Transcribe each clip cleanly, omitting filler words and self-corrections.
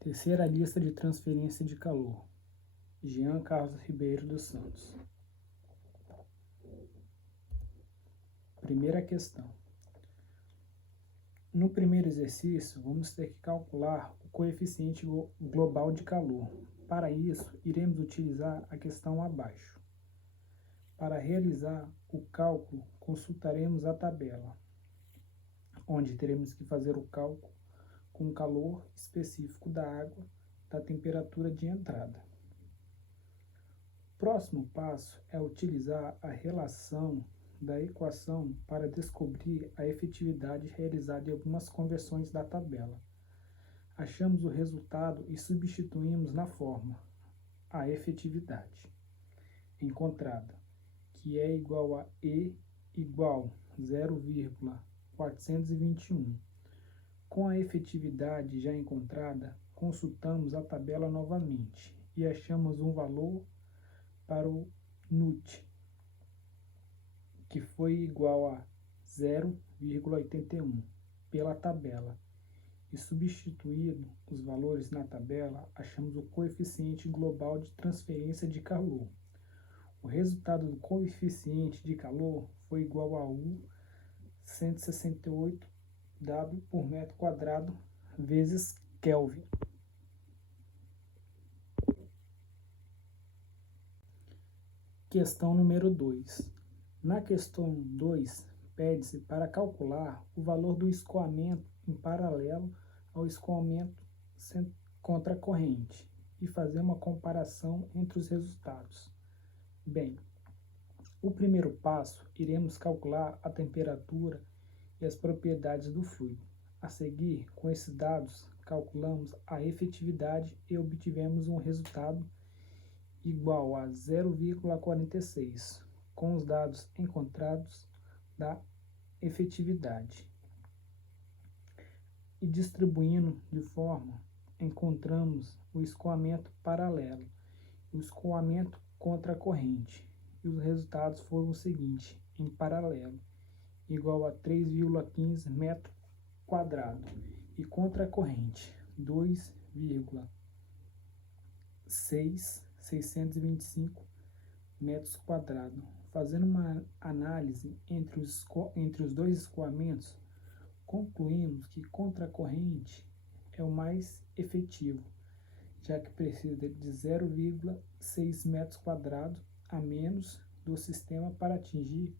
Terceira lista de transferência de calor. Jean Carlos Ribeiro dos Santos. Primeira questão. No primeiro exercício, vamos ter que calcular o coeficiente global de calor. Para isso, iremos utilizar a questão abaixo. Para realizar o cálculo, consultaremos a tabela, onde teremos que fazer o cálculo com o calor específico da água, da temperatura de entrada. O próximo passo é utilizar a relação da equação para descobrir a efetividade realizada em algumas conversões da tabela. Achamos o resultado e substituímos na forma a efetividade encontrada, que é igual a E igual 0,421. Com a efetividade já encontrada, consultamos a tabela novamente e achamos um valor para o NUT, que foi igual a 0,81 pela tabela. E substituindo os valores na tabela, achamos o coeficiente global de transferência de calor. O resultado do coeficiente de calor foi igual a U 168 W por metro quadrado vezes Kelvin. Questão número 2. Na questão 2, pede-se para calcular o valor do escoamento em paralelo ao escoamento contra a corrente e fazer uma comparação entre os resultados. Bem, o primeiro passo, iremos calcular a temperatura e as propriedades do fluido. A seguir, com esses dados, calculamos a efetividade e obtivemos um resultado igual a 0,46, com os dados encontrados da efetividade. E distribuindo de forma, encontramos o escoamento paralelo e o escoamento contra a corrente. E os resultados foram o seguinte: em paralelo, igual a 3,15 metro quadrado, e contra a corrente, 2,625 metros quadrados. Fazendo uma análise entre os dois escoamentos, concluímos que contra a corrente é o mais efetivo, já que precisa de 0,6 metros quadrados a menos do sistema para atingir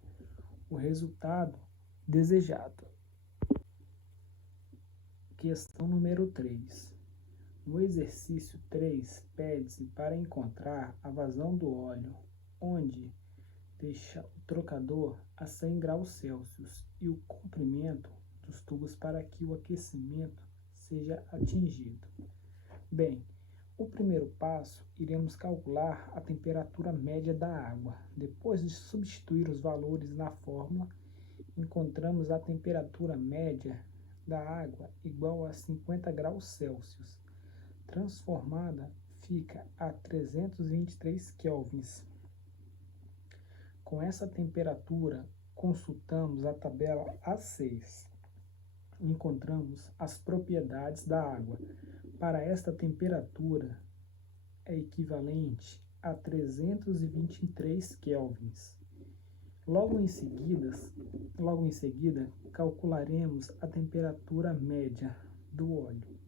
o resultado desejado. Questão número 3. No exercício 3, pede-se para encontrar a vazão do óleo, onde deixa o trocador a 100 graus Celsius e o comprimento dos tubos para que o aquecimento seja atingido. Bem, o primeiro passo, iremos calcular a temperatura média da água. Depois de substituir os valores na fórmula, encontramos a temperatura média da água igual a 50 graus Celsius. Transformada, fica a 323 kelvins. Com essa temperatura, consultamos a tabela A6. Encontramos as propriedades da água. Para esta temperatura, é equivalente a 323 kelvins. Logo em seguida, calcularemos a temperatura média do óleo,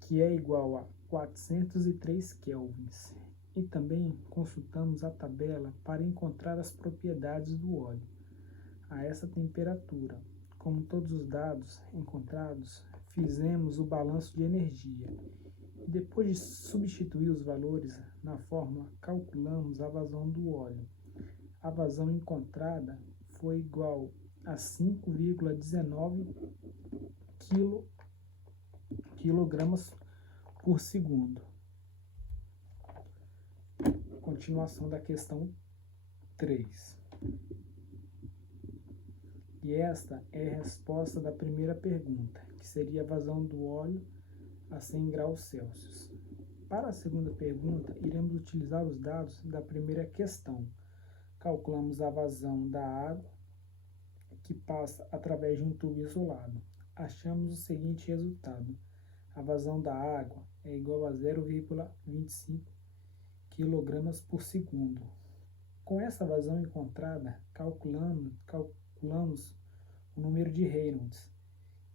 que é igual a 403 kelvins. E também consultamos a tabela para encontrar as propriedades do óleo a essa temperatura. Como todos os dados encontrados, fizemos o balanço de energia. E depois de substituir os valores na fórmula, calculamos a vazão do óleo. A vazão encontrada foi igual a 5,19 kg por segundo. Continuação da questão 3. E esta é a resposta da primeira pergunta, que seria a vazão do óleo a 100 graus Celsius. Para a segunda pergunta, iremos utilizar os dados da primeira questão. Calculamos a vazão da água, que passa através de um tubo isolado. Achamos o seguinte resultado: a vazão da água é igual a 0,25 kg por segundo. Com essa vazão encontrada, calculamos o número de Reynolds,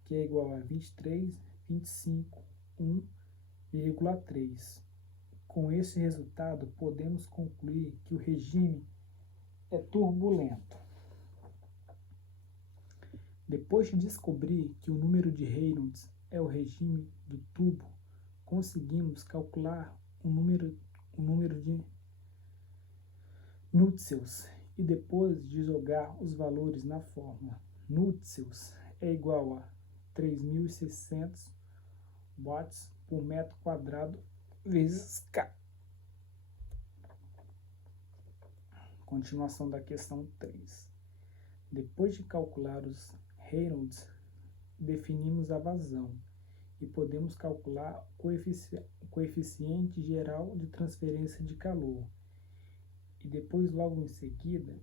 que é igual a 23,25,1,3. Com esse resultado, podemos concluir que o regime é turbulento. Depois de descobrir que o número de Reynolds é o regime do tubo, conseguimos calcular o número de Nusselt e depois de jogar os valores na fórmula, Nusselt é igual a 3.600 watts por metro quadrado vezes K. Continuação da questão 3. Depois de calcular os Reynolds, definimos a vazão e podemos calcular o coeficiente geral de transferência de calor. E depois, logo em seguida,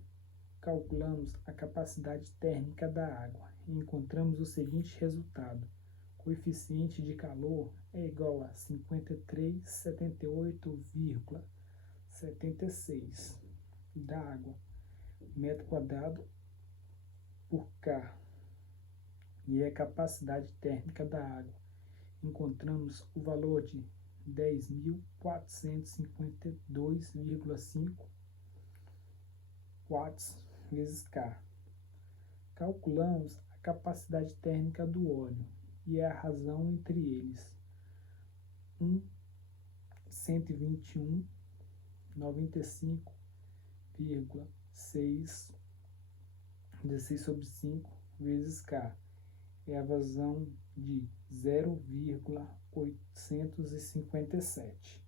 calculamos a capacidade térmica da água e encontramos o seguinte resultado: o coeficiente de calor é igual a 5378,76 da água, metro quadrado por K. E a capacidade térmica da água, encontramos o valor de 10.452,5 watts vezes K. Calculamos a capacidade térmica do óleo e a razão entre eles: 195,6 16 sobre 5 vezes K. É a vazão de 0,857.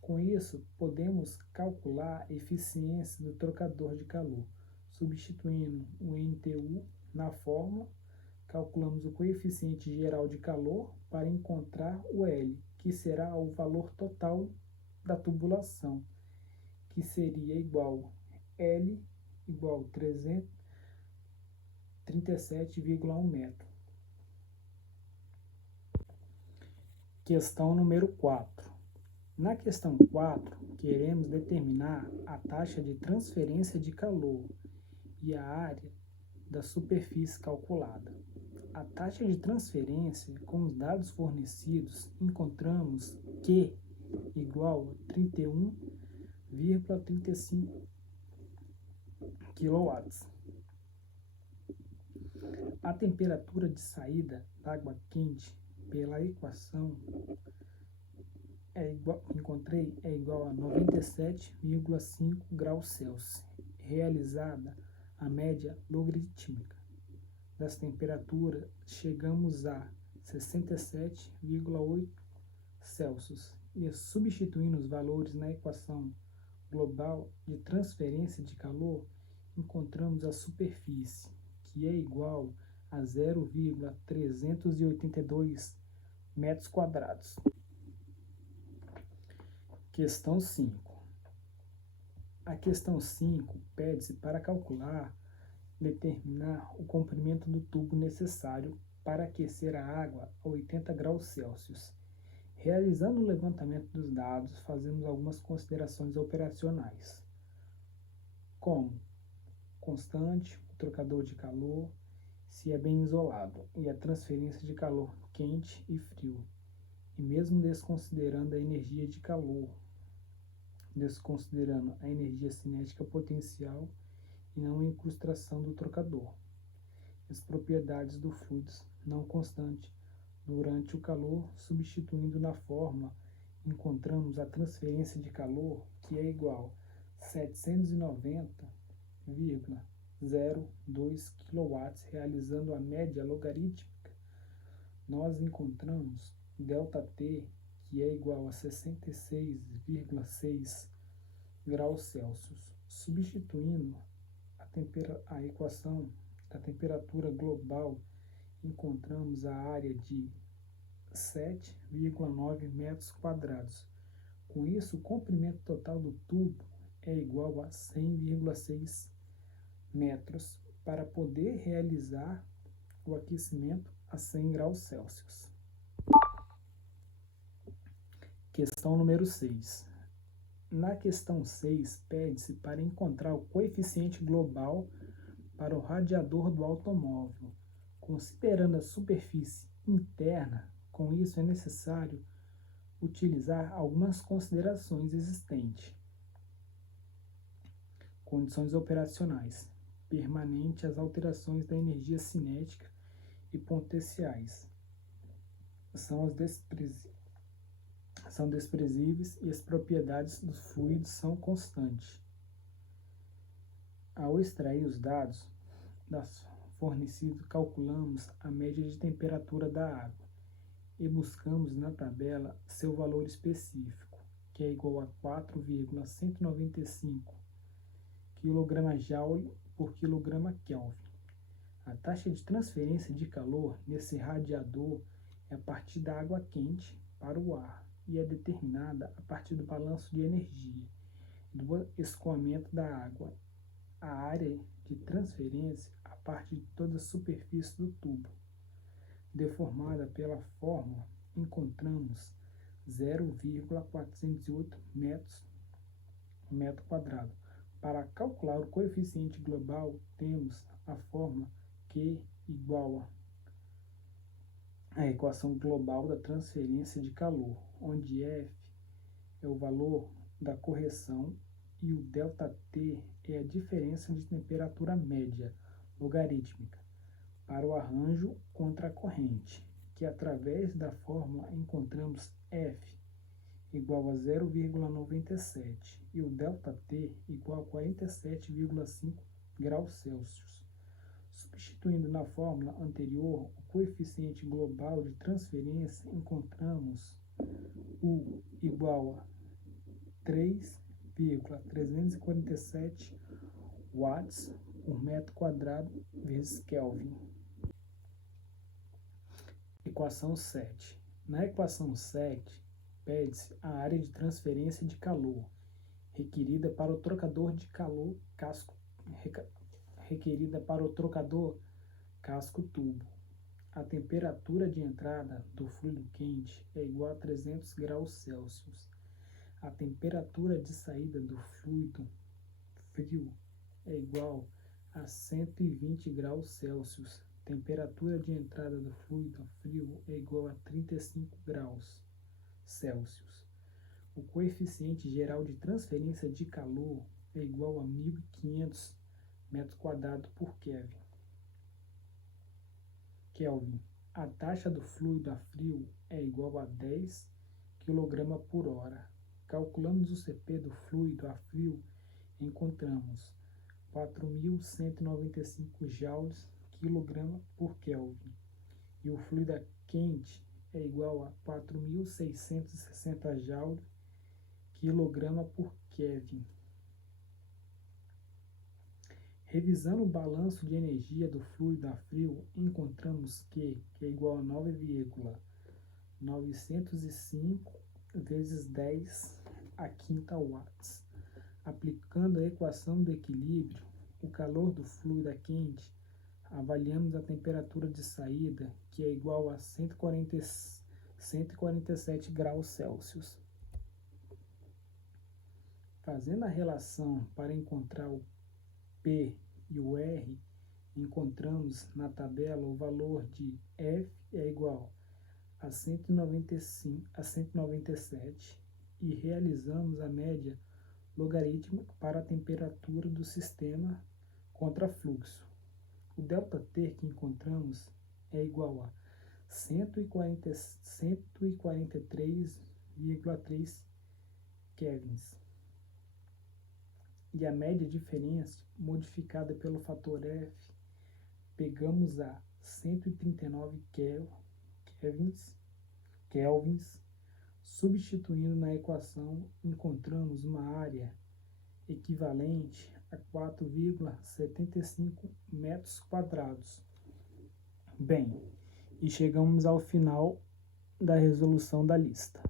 Com isso, podemos calcular a eficiência do trocador de calor. Substituindo o NTU na fórmula, calculamos o coeficiente geral de calor para encontrar o L, que será o valor total da tubulação, que seria igual L igual a 337,1 metros. Questão número 4. Na questão 4, queremos determinar a taxa de transferência de calor e a área da superfície calculada. A taxa de transferência, com os dados fornecidos, encontramos Q igual a 31,35 kW. A temperatura de saída da água quente pela equação é igual a 97,5 graus Celsius, realizada a média logarítmica das temperaturas, chegamos a 67,8 Celsius e substituindo os valores na equação global de transferência de calor, encontramos a superfície, que é igual a 0,382 metros quadrados. Questão 5. A questão 5 pede-se para determinar o comprimento do tubo necessário para aquecer a água a 80 graus Celsius. Realizando o levantamento dos dados, fazemos algumas considerações operacionais, como constante, o trocador de calor, se é bem isolado, e a transferência de calor quente e frio, e mesmo desconsiderando a energia de calor, desconsiderando a energia cinética potencial e não a incrustação do trocador, as propriedades do fluido não constante durante o calor, substituindo na fórmula, encontramos a transferência de calor, que é igual a 790,02 kW, realizando a média logarítmica, nós encontramos ΔT, que é igual a 66,6 graus Celsius. Substituindo a equação da temperatura global, encontramos a área de 7,9 metros quadrados. Com isso, o comprimento total do tubo é igual a 100,6 metros para poder realizar o aquecimento a 100 graus Celsius. Questão número 6. Na questão 6, pede-se para encontrar o coeficiente global para o radiador do automóvel, considerando a superfície interna. Com isso, é necessário utilizar algumas considerações existentes. Condições operacionais. Permanente as alterações da energia cinética e potenciais. São desprezíveis e as propriedades dos fluidos são constantes. Ao extrair os dados fornecidos, calculamos a média de temperatura da água e buscamos na tabela seu valor específico, que é igual a 4,195 kJ por kgK. A taxa de transferência de calor nesse radiador é a partir da água quente para o ar e é determinada a partir do balanço de energia e do escoamento da água. A área de transferência a partir de toda a superfície do tubo. Deformada pela fórmula, encontramos 0,408 metro quadrado. Para calcular o coeficiente global, temos a fórmula Q igual a equação global da transferência de calor, onde F é o valor da correção e o ΔT é a diferença de temperatura média logarítmica para o arranjo contra a corrente, que através da fórmula encontramos F igual a 0,97 e o ΔT igual a 47,5 graus Celsius. Substituindo na fórmula anterior o coeficiente global de transferência, encontramos U igual a 3,347 watts por metro quadrado vezes Kelvin. Equação 7. Na equação 7, pede-se a área de transferência de calor requerida para o trocador de calor casco-tubo. A temperatura de entrada do fluido quente é igual a 300 graus Celsius. A temperatura de saída do fluido frio é igual a 120 graus Celsius. Temperatura de entrada do fluido frio é igual a 35 graus Celsius. O coeficiente geral de transferência de calor é igual a 1.500 metros quadrados por Kelvin. A taxa do fluido a frio é igual a 10 kg por hora. Calculamos o CP do fluido a frio, encontramos 4.195 joules kg por Kelvin. E o fluido a quente é igual a 4.660 joules kg por Kelvin. Revisando o balanço de energia do fluido a frio, encontramos que é igual a 9,905 vezes 10 a quinta watts. Aplicando a equação do equilíbrio, o calor do fluido a quente, avaliamos a temperatura de saída, que é igual a 147 graus Celsius. Fazendo a relação para encontrar o P e o R, encontramos na tabela o valor de F é igual a 197 e realizamos a média logarítmica para a temperatura do sistema contra fluxo. O ΔT que encontramos é igual a 143,3 kelvins. E a média diferença modificada pelo fator F, pegamos a 139 kelvins, substituindo na equação, encontramos uma área equivalente a 4,75 metros quadrados. Bem, e chegamos ao final da resolução da lista.